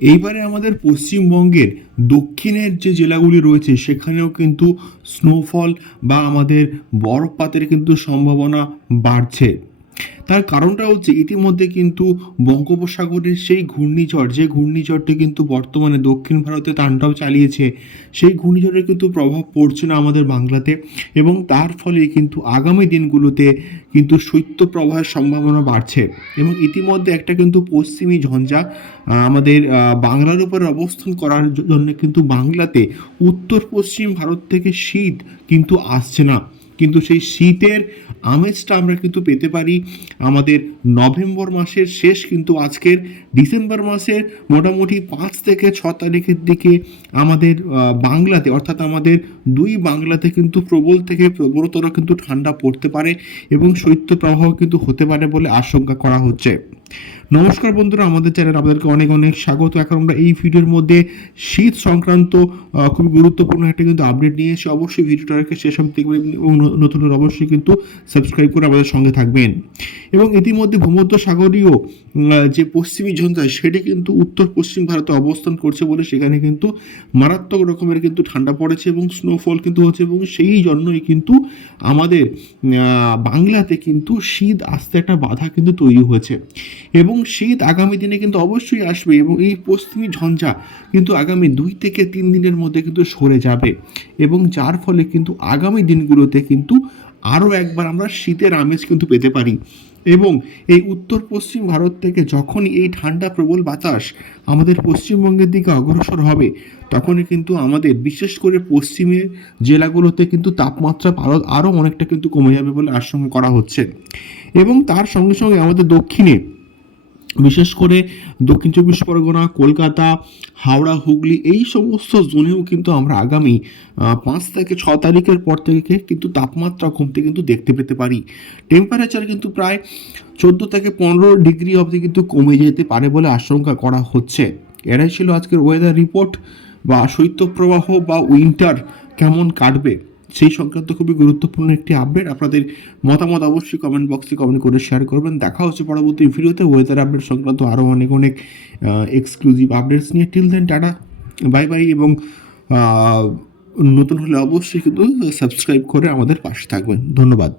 এইবারে আমাদের পশ্চিমবঙ্গের দক্ষিণের যে জেলাগুলি রয়েছে, সেখানেও কিন্তু স্নোফল বা আমাদের বরফপাতের কিন্তু সম্ভাবনা বাড়ছে। তার কারণটা হচ্ছে ইতিমধ্যে কিন্তু বঙ্গোপসাগরের সেই ঘূর্ণিঝড়, যে ঘূর্ণিঝড়টি কিন্তু বর্তমানে দক্ষিণ ভারতে তাণ্ডব চালিয়েছে, সেই ঘূর্ণিঝড়ের কিন্তু প্রভাব পড়ছে না আমাদের বাংলাতে এবং তার ফলে কিন্তু আগামী দিনগুলোতে কিন্তু শৈত্যপ্রবাহের সম্ভাবনা বাড়ছে এবং ইতিমধ্যে একটা কিন্তু পশ্চিমী ঝঞ্ঝা আমাদের বাংলার উপরে অবস্থান করার জন্য কিন্তু বাংলাতে উত্তর পশ্চিম ভারত থেকে শীত কিন্তু আসছে না। কিন্তু সেই শীতের আমেজটা আমরা কিন্তু পেতে পারি আমাদের নভেম্বর মাসের শেষ কিন্তু আজকের ডিসেম্বর মাসের মোটামুটি পাঁচ থেকে ছ তারিখের দিকে আমাদের বাংলাতে, অর্থাৎ আমাদের দুই বাংলাতে কিন্তু প্রবল থেকে প্রবলতর কিন্তু ঠান্ডা পড়তে পারে এবং শৈত্যপ্রবাহ কিন্তু হতে পারে বলে আশঙ্কা করা হচ্ছে। নমস্কার বন্ধুরা, আমাদের চ্যানেল আপনাদেরকে অনেক অনেক স্বাগত। এখন আমরা এই ভিডিওর মধ্যে শীত সংক্রান্ত খুব গুরুত্বপূর্ণ একটা কিন্তু আপডেট নিয়ে এসে অবশ্যই ভিডিওটাকে শেষ অবধি দেখবেন এবং নতুন অবশ্যই কিন্তু সাবস্ক্রাইব করে আমাদের সঙ্গে থাকবেন। এবং ইতিমধ্যে ভূমধ্য সাগরীয় যে পশ্চিমী ঝঞ্ঝা, সেটি কিন্তু উত্তর পশ্চিম ভারতে অবস্থান করছে বলে সেখানে কিন্তু মারাত্মক রকমের কিন্তু ঠান্ডা পড়েছে এবং স্নোফল কিন্তু হচ্ছে এবং সেই জন্যই কিন্তু আমাদের বাংলাতে কিন্তু শীত আসতে একটা বাধা কিন্তু তৈরি হয়েছে। এবং শীত আগামী দিনে কিন্তু অবশ্যই আসবে এবং এই পশ্চিমী ঝঞ্ঝা কিন্তু আগামী দুই থেকে তিন দিনের মধ্যে কিন্তু সরে যাবে এবং যার ফলে কিন্তু আগামী দিনগুলোতে কিন্তু আরও একবার আমরা শীতের আমেজ কিন্তু পেতে পারি। এবং এই উত্তর পশ্চিম ভারত থেকে যখনই এই ঠান্ডা প্রবল বাতাস আমাদের পশ্চিমবঙ্গের দিকে অগ্রসর হবে, তখনই কিন্তু আমাদের বিশেষ করে পশ্চিমের জেলাগুলোতে কিন্তু তাপমাত্রা আরও আরও অনেকটা কিন্তু কমে যাবে বলে আশঙ্কা করা হচ্ছে। এবং তার সঙ্গে সঙ্গে আমাদের দক্ষিণে বিশেষ করে দক্ষিণ চব্বিশ পরগনা, কলকাতা, হাওড়া, হুগলি এই সমস্ত জোনেও কিন্তু আমরা আগামী পাঁচ থেকে ছ তারিখের পর থেকে কিন্তু তাপমাত্রা কমতে কিন্তু দেখতে পেতে পারি। টেম্পারেচার কিন্তু প্রায় চোদ্দ থেকে পনেরো ডিগ্রি অবধি কিন্তু কমে যেতে পারে বলে আশঙ্কা করা হচ্ছে। এরাই ছিল আজকের ওয়েদার রিপোর্ট বা শৈত্যপ্রবাহ বা উইন্টার কেমন কাটবে? সেই সংক্রান্ত খুবই গুরুত্বপূর্ণ একটি আপডেট আপনাদের মতামত অবশ্যই কমেন্ট বক্সে কমেন্ট করে শেয়ার করবেন। দেখা হচ্ছে পরবর্তী ভিডিওতে ওয়েদার আপডেট সংক্রান্ত আরও অনেক অনেক এক্সক্লুসিভ আপডেটস নিয়ে। Till then tata. Bye bye এবং নতুন হলে অবশ্যই কিন্তু সাবস্ক্রাইব করে আমাদের পাশে থাকবেন। ধন্যবাদ।